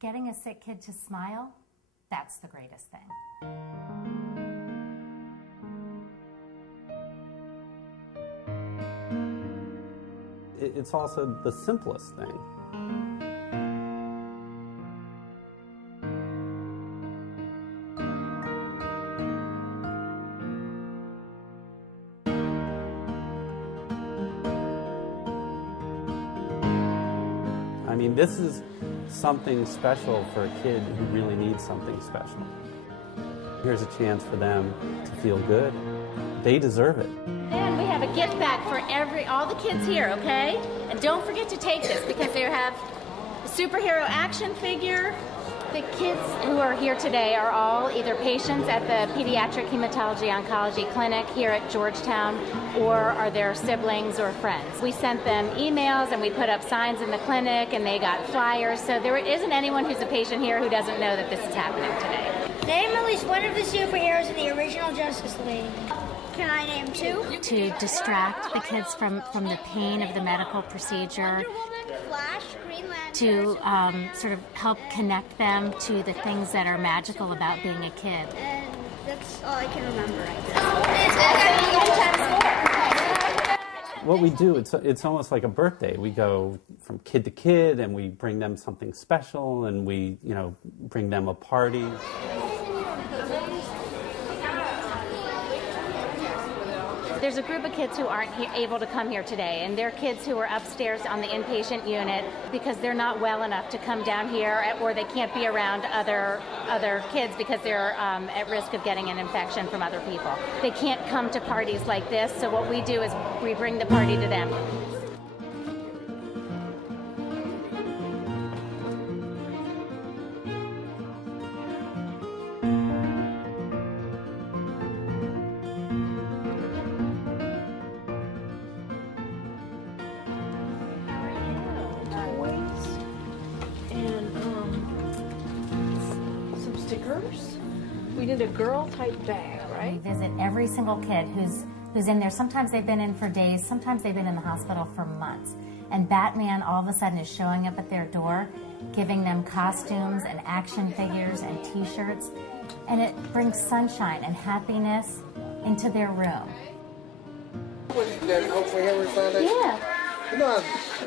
Getting a sick kid to smile, that's the greatest thing. It's also the simplest thing. I mean, this is something special for a kid who really needs something special. Here's a chance for them to feel good. They deserve it. And we have a gift bag for all the kids here, okay? And don't forget to take this because they have a superhero action figure. The kids who are here today are all either patients at the Pediatric Hematology Oncology Clinic here at Georgetown, or are their siblings or friends. We sent them emails and we put up signs in the clinic and they got flyers, so there isn't anyone who's a patient here who doesn't know that this is happening today. Name at least one of the superheroes in the original Justice League. Can I name two? To distract the kids from the pain of the medical procedure, Flash, Green Lantern, to sort of help connect them to the things that are magical about being a kid. and that's all I can remember right now. What we do, it's almost like a birthday. We go from kid to kid and we bring them something special and we, bring them a party. There's a group of kids who aren't able to come here today, and they're kids who are upstairs on the inpatient unit because they're not well enough to come down here, or they can't be around other kids because they're at risk of getting an infection from other people. They can't come to parties like this, so what we do is we bring the party to them. We did a girl-type bag, right? We visit every single kid who's in there. Sometimes they've been in for days, sometimes they've been in the hospital for months. And Batman all of a sudden is showing up at their door, giving them costumes and action figures and t-shirts. And it brings sunshine and happiness into their room. What is that, Hope for Henry Foundation? Yeah. You know how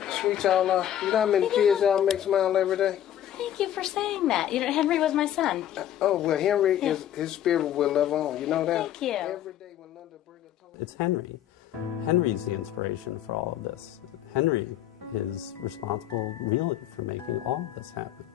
sweet y'all are? You know how many kids y'all make smile every day? Thank you for saying that. Henry was my son. Oh, well, Henry, his spirit will live on. You know that? Thank you. Every day when Linda brings a toast. It's Henry. Henry's the inspiration for all of this. Henry is responsible, really, for making all of this happen.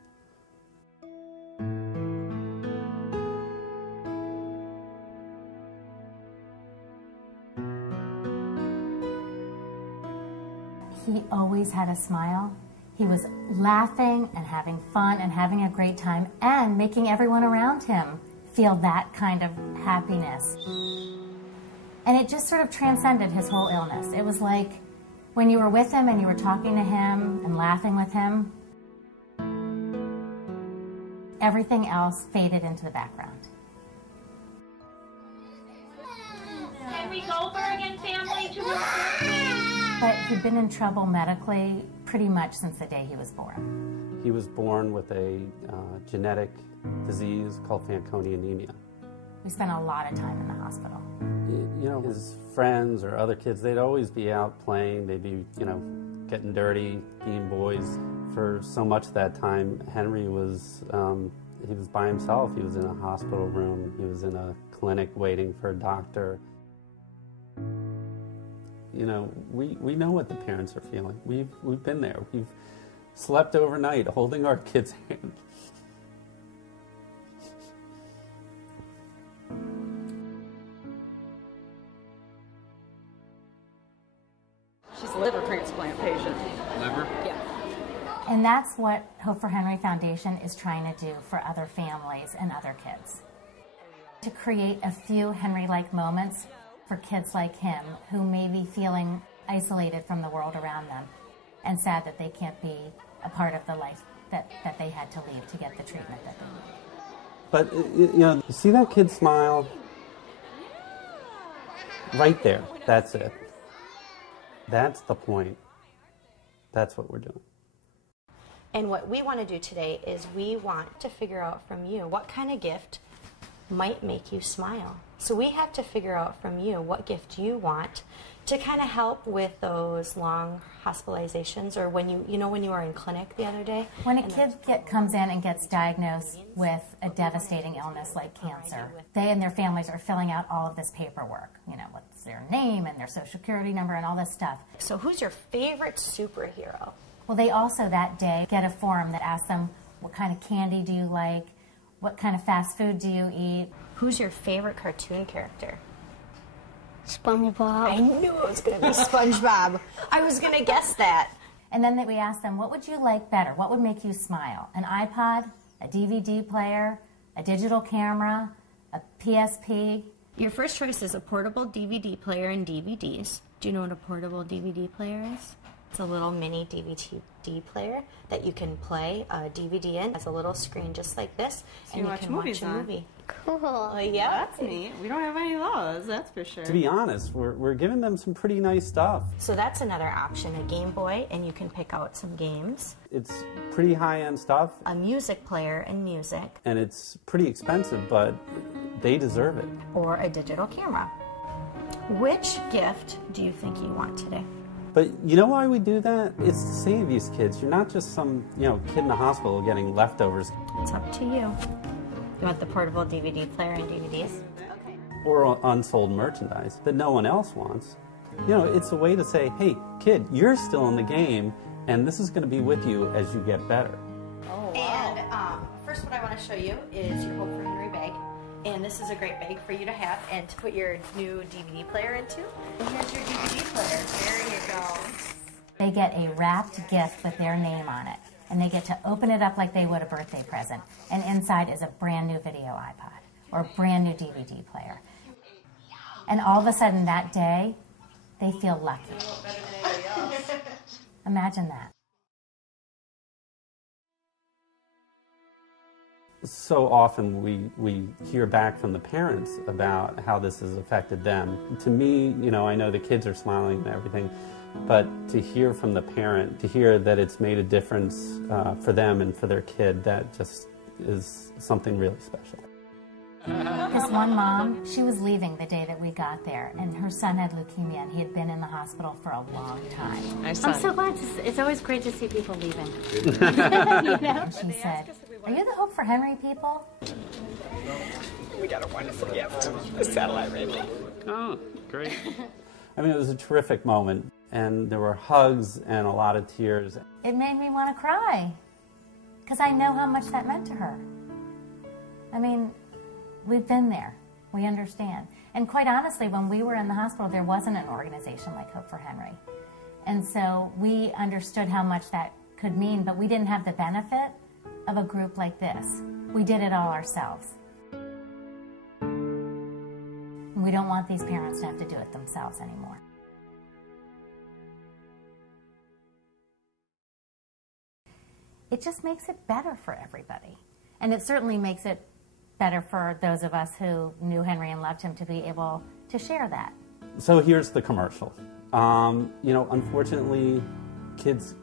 He always had a smile. He was laughing and having fun and having a great time and making everyone around him feel that kind of happiness. And it just sort of transcended his whole illness. It was like when you were with him and you were talking to him and laughing with him, everything else faded into the background. Henry Goldberg and family to report. But he'd been in trouble medically pretty much since the day he was born. He was born with a genetic disease called Fanconi anemia. We spent a lot of time in the hospital. His friends or other kids, they'd always be out playing. They'd be, getting dirty, being boys. For so much of that time, Henry was, he was by himself. He was in a hospital room. He was in a clinic waiting for a doctor. We know what the parents are feeling. We've been there. We've slept overnight holding our kids' hand. She's a liver transplant patient. Liver? Yeah. And that's what Hope for Henry Foundation is trying to do for other families and other kids. To create a few Henry-like moments for kids like him who may be feeling isolated from the world around them and sad that they can't be a part of the life that they had to leave to get the treatment that they need. But, you see that kid smile? Right there. That's it. That's the point. That's what we're doing. And what we want to do today is we want to figure out from you what kind of gift might make you smile. So we have to figure out from you what gift you want to kind of help with those long hospitalizations, or when when you were in clinic the other day. When a kid comes in and gets diagnosed with a devastating illness like cancer, they and their families are filling out all of this paperwork. What's their name and their social security number and all this stuff. So who's your favorite superhero? Well, they also that day get a form that asks them, what kind of candy do you like? What kind of fast food do you eat? Who's your favorite cartoon character? SpongeBob. I knew it was going to be SpongeBob. I was going to guess that. And then we ask them, what would you like better? What would make you smile? An iPod, a DVD player, a digital camera, a PSP? Your first choice is a portable DVD player and DVDs. Do you know what a portable DVD player is? It's a little mini DVD player that you can play a DVD in. It has a little screen just like this, so and you can watch a movie. Cool. Yeah. That's neat. We don't have any of those, that's for sure. To be honest, we're giving them some pretty nice stuff. So that's another option, a Game Boy, and you can pick out some games. It's pretty high-end stuff. A music player and music. And it's pretty expensive, but they deserve it. Or a digital camera. Which gift do you think you want today? But you know why we do that? It's to save these kids. You're not just some, kid in the hospital getting leftovers. It's up to you. You want the portable DVD player and DVDs? Or unsold merchandise that no one else wants. It's a way to say, hey, kid, you're still in the game, and this is going to be with you as you get better. Oh, wow. And first what I want to show you is your Hope for Henry bag. And this is a great bag for you to have and to put your new DVD player into. And here's your DVD player. There you go. They get a wrapped gift with their name on it. And they get to open it up like they would a birthday present. And inside is a brand new video iPod or a brand new DVD player. And all of a sudden that day, they feel lucky. Imagine that. So often we hear back from the parents about how this has affected them. To me, I know the kids are smiling and everything, but to hear from the parent, to hear that it's made a difference for them and for their kid, that just is something really special. This one mom, she was leaving the day that we got there, and her son had leukemia, and he had been in the hospital for a long time. I'm so glad. It's always great to see people leaving. And she said, are you the Hope for Henry people? We got a wonderful gift, a satellite radio. Oh, great. I mean, it was a terrific moment, and there were hugs and a lot of tears. It made me want to cry, because I know how much that meant to her. I mean, we've been there. We understand. And quite honestly, when we were in the hospital, there wasn't an organization like Hope for Henry. And so we understood how much that could mean, but we didn't have the benefit of a group like this. We did it all ourselves. And we don't want these parents to have to do it themselves anymore. It just makes it better for everybody. And it certainly makes it better for those of us who knew Henry and loved him to be able to share that. So here's the commercial. Unfortunately, kids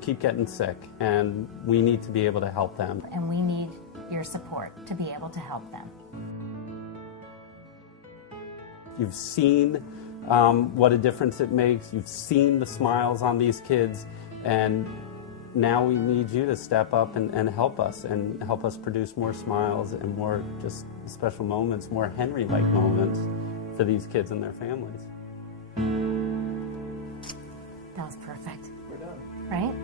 keep getting sick, and we need to be able to help them. And we need your support to be able to help them. You've seen what a difference it makes. You've seen the smiles on these kids, and now we need you to step up and help us produce more smiles and more just special moments, more Henry-like moments for these kids and their families. That was perfect. We're done. Right?